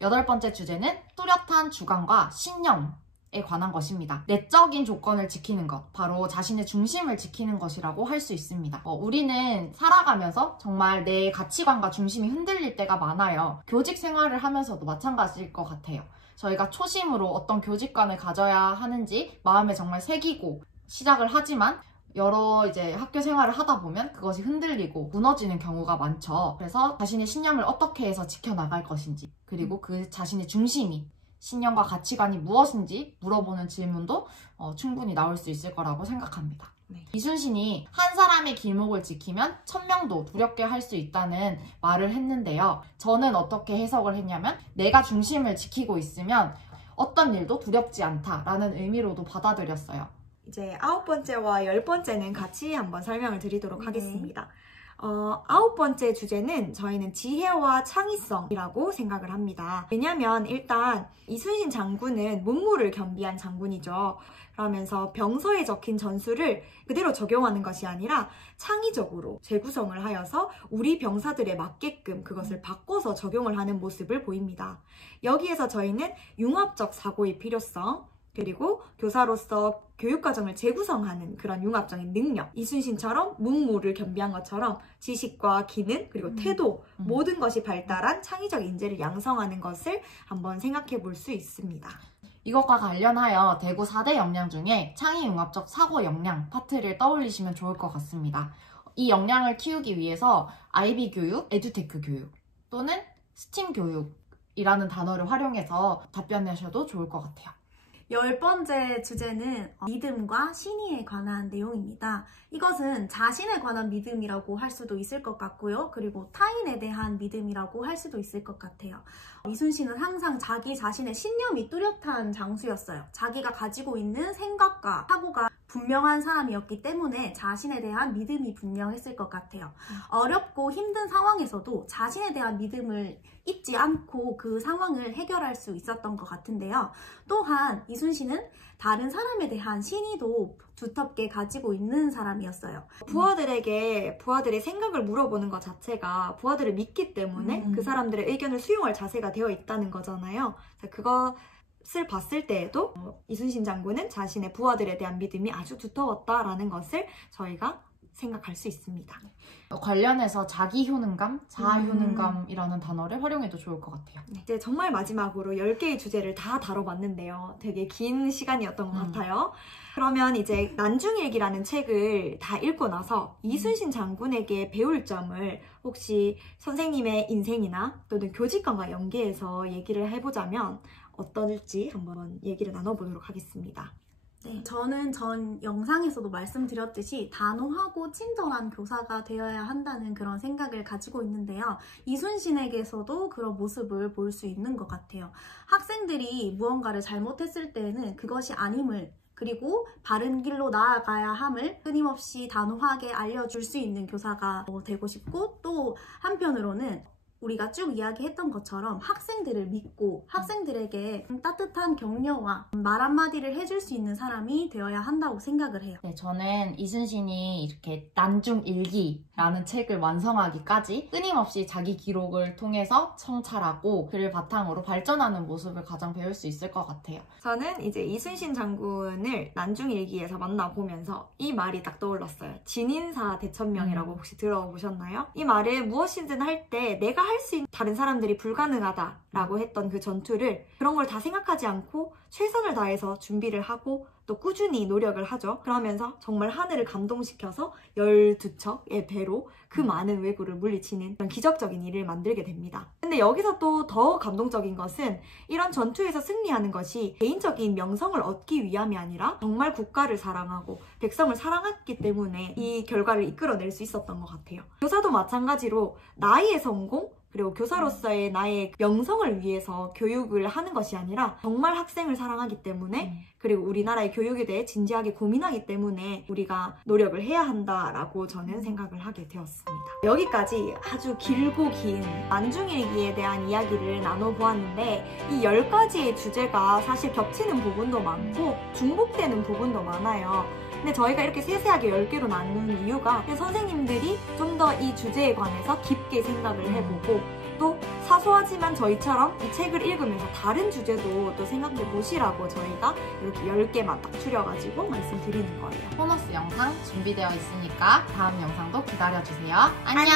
8번째 주제는 뚜렷한 주관과 신념에 관한 것입니다. 내적인 조건을 지키는 것, 바로 자신의 중심을 지키는 것이라고 할 수 있습니다. 우리는 살아가면서 정말 내 가치관과 중심이 흔들릴 때가 많아요. 교직 생활을 하면서도 마찬가지일 것 같아요. 저희가 초심으로 어떤 교직관을 가져야 하는지 마음에 정말 새기고 시작을 하지만 여러 학교 생활을 하다 보면 그것이 흔들리고 무너지는 경우가 많죠. 그래서 자신의 신념을 어떻게 해서 지켜나갈 것인지, 그리고 그 자신의 중심이, 신념과 가치관이 무엇인지 물어보는 질문도 충분히 나올 수 있을 거라고 생각합니다. 네. 이순신이 한 사람의 길목을 지키면 1000명도 두렵게 할 수 있다는 말을 했는데요. 저는 어떻게 해석을 했냐면, 내가 중심을 지키고 있으면 어떤 일도 두렵지 않다라는 의미로도 받아들였어요. 이제 9번째와 10번째는 같이 한번 설명을 드리도록 하겠습니다. 9번째 주제는 저희는 지혜와 창의성이라고 생각을 합니다. 왜냐면 일단 이순신 장군은 문무를 겸비한 장군이죠. 그러면서 병서에 적힌 전술을 그대로 적용하는 것이 아니라 창의적으로 재구성을 하여서 우리 병사들에 맞게끔 그것을 바꿔서 적용을 하는 모습을 보입니다. 여기에서 저희는 융합적 사고의 필요성, 그리고 교사로서 교육과정을 재구성하는 그런 융합적인 능력, 이순신처럼 문무를 겸비한 것처럼 지식과 기능, 그리고 태도, 모든 것이 발달한 창의적 인재를 양성하는 것을 한번 생각해 볼 수 있습니다. 이것과 관련하여 대구 4대 역량 중에 창의융합적 사고 역량 파트를 떠올리시면 좋을 것 같습니다. 이 역량을 키우기 위해서 IB 교육, 에듀테크 교육 또는 스팀 교육이라는 단어를 활용해서 답변하셔도 좋을 것 같아요. 10번째 주제는 믿음과 신의에 관한 내용입니다. 이것은 자신에 관한 믿음이라고 할 수도 있을 것 같고요. 그리고 타인에 대한 믿음이라고 할 수도 있을 것 같아요. 이순신은 항상 자기 자신의 신념이 뚜렷한 장수였어요. 자기가 가지고 있는 생각과 사고가 분명한 사람이었기 때문에 자신에 대한 믿음이 분명했을 것 같아요. 어렵고 힘든 상황에서도 자신에 대한 믿음을 잊지 않고 그 상황을 해결할 수 있었던 것 같은데요. 또한 이순신은 다른 사람에 대한 신의도 두텁게 가지고 있는 사람이었어요. 부하들에게 부하들의 생각을 물어보는 것 자체가 부하들을 믿기 때문에 그 사람들의 의견을 수용할 자세가 되어 있다는 거잖아요. 그것을 봤을 때에도 이순신 장군은 자신의 부하들에 대한 믿음이 아주 두터웠다라는 것을 저희가 생각할 수 있습니다. 관련해서 자기효능감, 자아효능감이라는 단어를 활용해도 좋을 것 같아요. 이제 정말 마지막으로 10개의 주제를 다 다뤄봤는데요. 되게 긴 시간이었던 것 같아요. 그러면 이제 난중일기라는 책을 다 읽고 나서 이순신 장군에게 배울 점을 혹시 선생님의 인생이나 또는 교직관과 연계해서 얘기를 해보자면 어떨지 한번 얘기를 나눠보도록 하겠습니다. 네, 저는 전 영상에서도 말씀드렸듯이 단호하고 친절한 교사가 되어야 한다는 그런 생각을 가지고 있는데요. 이순신에게서도 그런 모습을 볼 수 있는 것 같아요. 학생들이 무언가를 잘못했을 때는 그것이 아님을, 그리고 바른 길로 나아가야 함을 끊임없이 단호하게 알려줄 수 있는 교사가 되고 싶고, 또 한편으로는 우리가 쭉 이야기했던 것처럼 학생들을 믿고 학생들에게 따뜻한 격려와 말 한마디를 해줄 수 있는 사람이 되어야 한다고 생각을 해요. 네, 저는 이순신이 이렇게 난중일기라는 책을 완성하기까지 끊임없이 자기 기록을 통해서 성찰하고 그를 바탕으로 발전하는 모습을 가장 배울 수 있을 것 같아요. 저는 이제 이순신 장군을 난중일기에서 만나보면서 이 말이 딱 떠올랐어요. 진인사 대천명이라고 혹시 들어보셨나요? 이 말을 무엇이든 할 때 내가 할 수 있는 다른 사람들이 불가능하다라고 했던 그 전투를 그런 걸 다 생각하지 않고 최선을 다해서 준비를 하고 또 꾸준히 노력을 하죠. 그러면서 정말 하늘을 감동시켜서 12척의 배로 그 많은 왜구를 물리치는 그런 기적적인 일을 만들게 됩니다. 근데 여기서 또 더 감동적인 것은 이런 전투에서 승리하는 것이 개인적인 명성을 얻기 위함이 아니라 정말 국가를 사랑하고 백성을 사랑했기 때문에 이 결과를 이끌어낼 수 있었던 것 같아요. 교사도 마찬가지로 나의 성공, 그리고 교사로서의 나의 명성을 위해서 교육을 하는 것이 아니라 정말 학생을 사랑하기 때문에 그리고 우리나라의 교육에 대해 진지하게 고민하기 때문에 우리가 노력을 해야 한다라고 저는 생각을 하게 되었습니다. 여기까지 아주 길고 긴 난중일기에 대한 이야기를 나눠보았는데 이 10가지의 주제가 사실 겹치는 부분도 많고 중복되는 부분도 많아요. 근데 저희가 이렇게 세세하게 10개로 나누는 이유가 선생님들이 좀 더 이 주제에 관해서 깊게 생각을 해보고 또 사소하지만 저희처럼 이 책을 읽으면서 다른 주제도 또 생각해 보시라고 저희가 이렇게 10개만 딱 추려가지고 말씀드리는 거예요. 보너스 영상 준비되어 있으니까 다음 영상도 기다려주세요. 안녕!